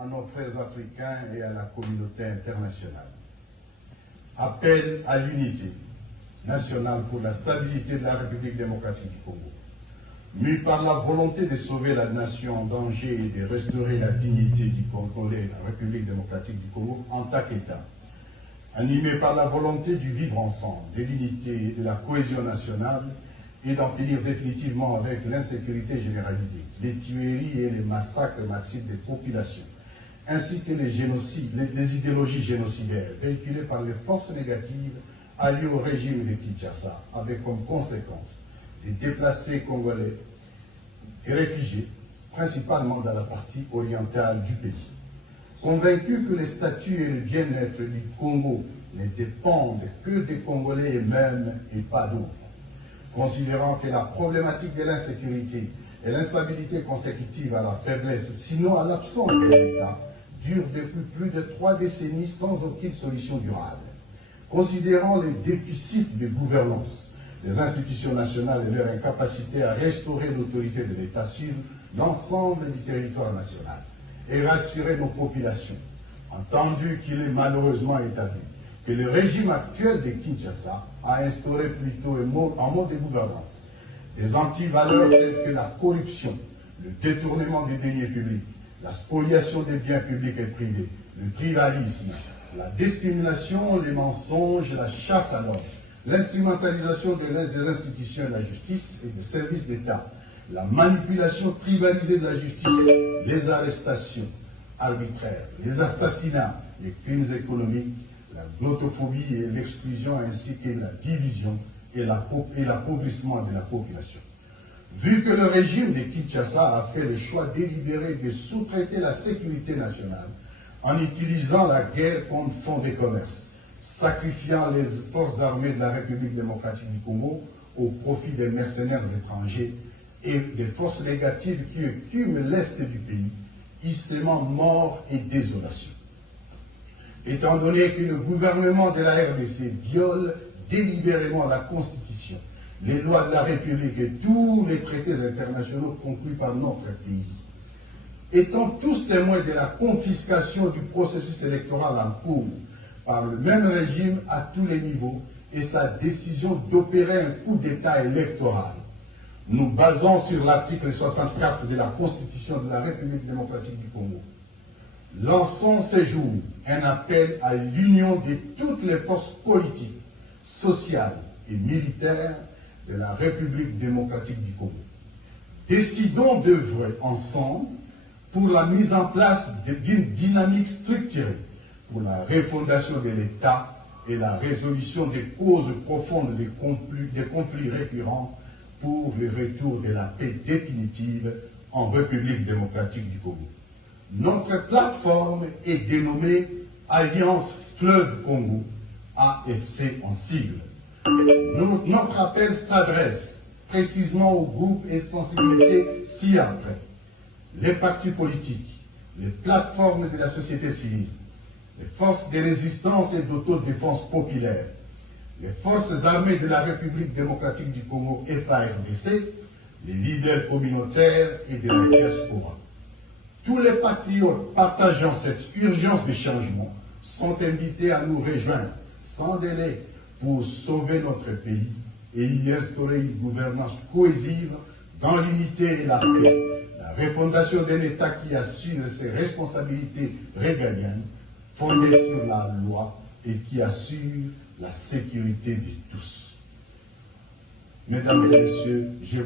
à nos frères africains et à la communauté internationale. Appel à l'unité nationale pour la stabilité de la République démocratique du Congo. Mû par la volonté de sauver la nation en danger et de restaurer la dignité du Congolais et de la République démocratique du Congo en tant qu'État, animé par la volonté du vivre ensemble, de l'unité et de la cohésion nationale, et d'en finir définitivement avec l'insécurité généralisée, les tueries et les massacres massifs des populations, ainsi que les génocides, les idéologies génocidaires véhiculées par les forces négatives alliées au régime de Kinshasa, avec comme conséquence des déplacés congolais et réfugiés, principalement dans la partie orientale du pays. Convaincus que les statuts et le bien-être du Congo ne dépendent que des Congolais eux-mêmes et pas d'autres, considérant que la problématique de l'insécurité et l'instabilité consécutive à la faiblesse, sinon à l'absence de l'État, dure depuis plus de 3 décennies sans aucune solution durable. Considérant les déficits de gouvernance des institutions nationales et leur incapacité à restaurer l'autorité de l'État sur l'ensemble du territoire national et rassurer nos populations, entendu qu'il est malheureusement établi que le régime actuel de Kinshasa a instauré plutôt un mode de gouvernance des antivaleurs telles que la corruption, le détournement des deniers publics, la spoliation des biens publics et privés, le tribalisme, la discrimination, les mensonges, la chasse à l'homme, l'instrumentalisation des institutions de la justice et des services d'État, la manipulation tribalisée de la justice, les arrestations arbitraires, les assassinats, les crimes économiques, la glottophobie et l'exclusion, ainsi que la division et l'appauvrissement de la population. Vu que le régime de Kinshasa a fait le choix délibéré de sous-traiter la sécurité nationale en utilisant la guerre comme fonds de commerce, sacrifiant les forces armées de la République démocratique du Congo au profit des mercenaires étrangers et des forces négatives qui écument l'est du pays, y sèmant mort et désolation. Étant donné que le gouvernement de la RDC viole délibérément la Constitution, les lois de la République et tous les traités internationaux conclus par notre pays, étant tous témoins de la confiscation du processus électoral en cours par le même régime à tous les niveaux et sa décision d'opérer un coup d'État électoral, nous basons sur l'article 64 de la Constitution de la République démocratique du Congo. Lançons ce jour un appel à l'union de toutes les forces politiques, sociales et militaires de la République démocratique du Congo. Décidons d'œuvrer ensemble pour la mise en place d'une dynamique structurée pour la refondation de l'État et la résolution des causes profondes des conflits récurrents pour le retour de la paix définitive en République démocratique du Congo. Notre plateforme est dénommée Alliance Fleuve Congo, AFC en sigle. Notre appel s'adresse précisément aux groupes et sensibilités ci-après: les partis politiques, les plateformes de la société civile, les forces de résistance et d'autodéfense populaire, les forces armées de la République démocratique du Congo FARDC, les leaders communautaires et de la diaspora. Tous les patriotes partageant cette urgence de changement sont invités à nous rejoindre sans délai pour sauver notre pays et y instaurer une gouvernance cohésive dans l'unité et la paix, la refondation d'un État qui assure ses responsabilités régaliennes, fondées sur la loi et qui assure la sécurité de tous. Mesdames et messieurs, je vous